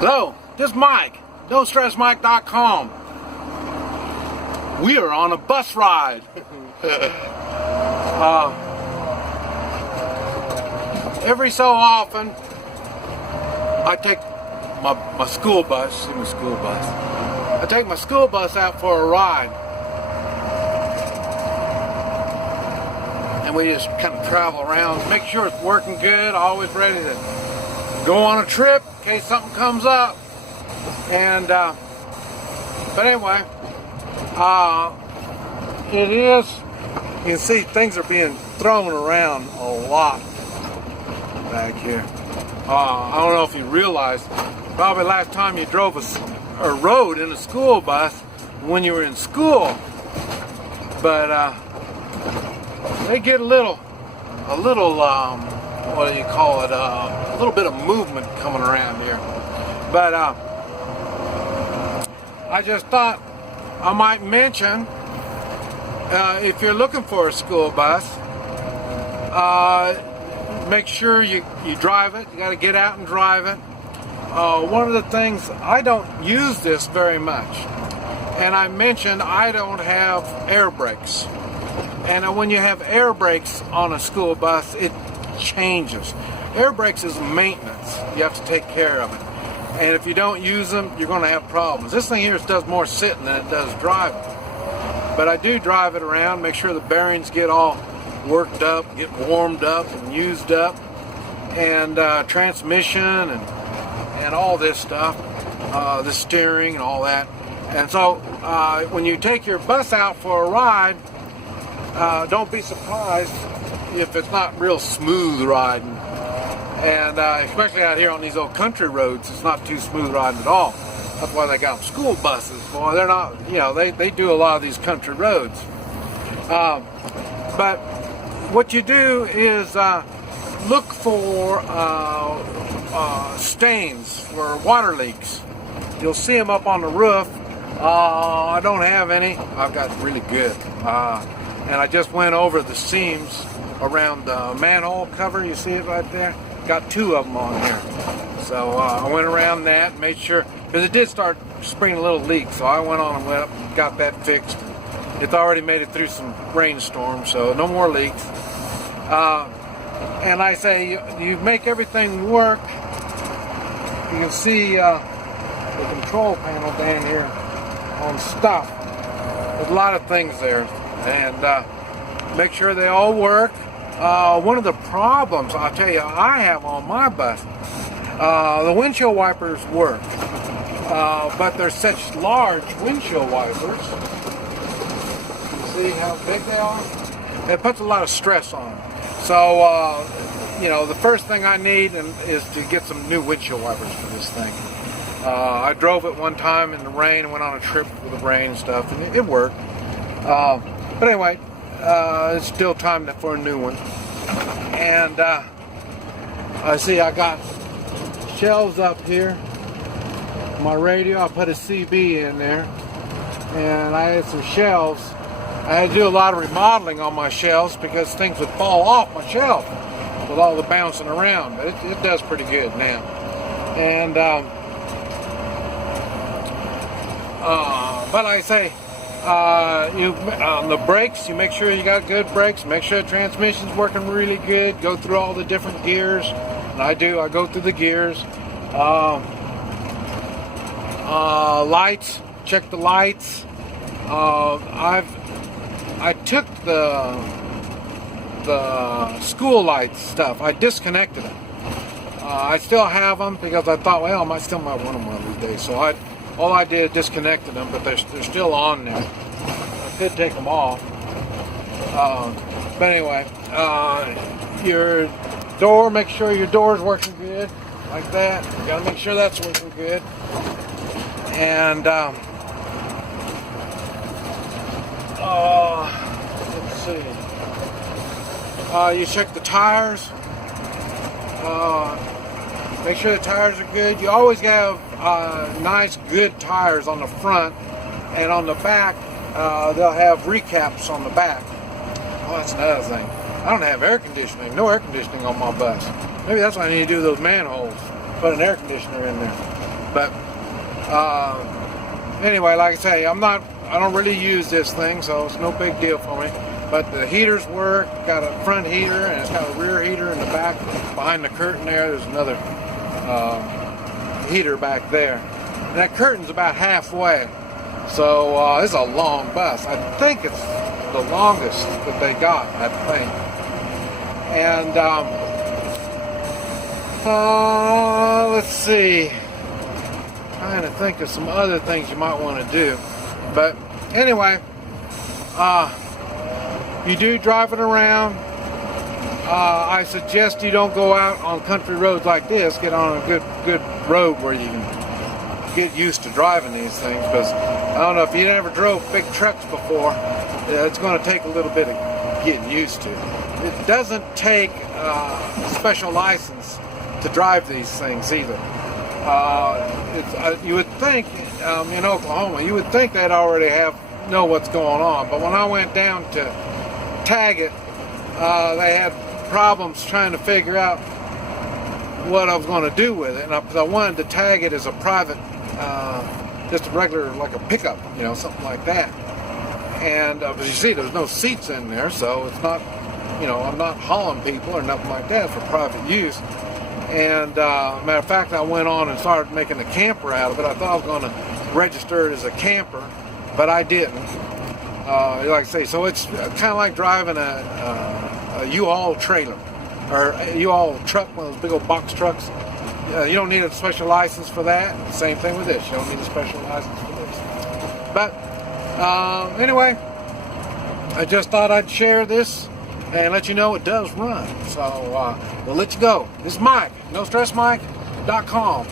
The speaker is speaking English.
Hello, this is Mike, NoStressMike.com. We are on a bus ride. Every so often, I take my school bus, I take my school bus out for a ride. And we just kind of travel around, make sure it's working good, always ready to go on a trip in case something comes up. And but anyway, it is, you can see things are being thrown around a lot back here. I don't know if you realize, probably last time you drove or rode in a school bus when you were in school, but they get a little what do you call it, a little bit of movement coming around here. But I just thought I might mention, if you're looking for a school bus, make sure you drive it. You got to get out and drive it. One of the things, I don't use this very much, and I mentioned I don't have air brakes. And when you have air brakes on a school bus, it changes. Air brakes is maintenance. You have to take care of it. And if you don't use them, you're going to have problems. This thing here does more sitting than it does driving. But I do drive it around, make sure the bearings get all worked up, get warmed up and used up, and transmission and all this stuff, the steering and all that. And so when you take your bus out for a ride, don't be surprised if it's not real smooth riding. And especially out here on these old country roads, it's not too smooth riding at all. That's why they got school buses. Boy, they're not, they do a lot of these country roads. But what you do is look for stains or water leaks. You'll see them up on the roof. I don't have any. I've got really good. And I just went over the seams around the manhole cover. You see it right there? Got two of them on here. So I went around that, made sure, because it did start springing a little leak. So I went on and went up and got that fixed. It's already made it through some rainstorms, so no more leaks. And I say, you make everything work. You can see the control panel down here on stuff. There's a lot of things there. And make sure they all work. One of the problems, I'll tell you, I have on my bus, the windshield wipers work, but they're such large windshield wipers. See how big they are? It puts a lot of stress on them. So, the first thing I need is to get some new windshield wipers for this thing. I drove it one time in the rain and went on a trip with the rain and stuff, and it worked. But anyway, it's still time for a new one. And I see I got shelves up here. My radio, I put a CB in there. And I had some shelves. I had to do a lot of remodeling on my shelves because things would fall off my shelf with all the bouncing around. But it does pretty good now. And but I say, on the brakes, you make sure you got good brakes, make sure the transmission's working really good, go through all the different gears, and I go through the gears. Lights, check the lights. I took the school lights stuff, I disconnected them. I still have them because I thought, well, I still might want them one of these days, so all I did is disconnected them, but they're still on there. I could take them off. But anyway, your door, make sure your door is working good, like that. You gotta make sure that's working good. And let's see. You check the tires. Make sure the tires are good. You always have nice, good tires on the front, and on the back, they'll have recaps on the back. Oh, that's another thing. I don't have air conditioning. No air conditioning on my bus. Maybe that's what I need to do with those manholes. Put an air conditioner in there. But anyway, like I say, I don't really use this thing, so it's no big deal for me. But the heaters work. Got a front heater and it's got a rear heater in the back. Behind the curtain there's another heater back there. And that curtain's about halfway. So it's a long bus. I think it's the longest that they got, I think. And let's see. Trying to think of some other things you might want to do. But anyway, you do drive it around. I suggest you don't go out on country roads like this. Get on a good road where you can get used to driving these things, because I don't know if you never drove big trucks before, it's going to take a little bit of getting used to. It doesn't take a special license to drive these things either. You would think in Oklahoma, you would think they'd already know what's going on, but when I went down to tag it, they had problems trying to figure out what I was going to do with it, and I wanted to tag it as a private, just a regular, like a pickup, something like that. And as you see, there's no seats in there, so it's not, I'm not hauling people or nothing like that for private use. And matter of fact, I went on and started making a camper out of it. I thought I was going to register it as a camper, but I didn't. Like I say, so it's kind of like driving a U-Haul trailer or a U-Haul truck, one of those big old box trucks. You don't need a special license for that. Same thing with this. You don't need a special license for this. But anyway, I just thought I'd share this and let you know it does run. So we'll let you go. This is Mike, NoStressMike.com.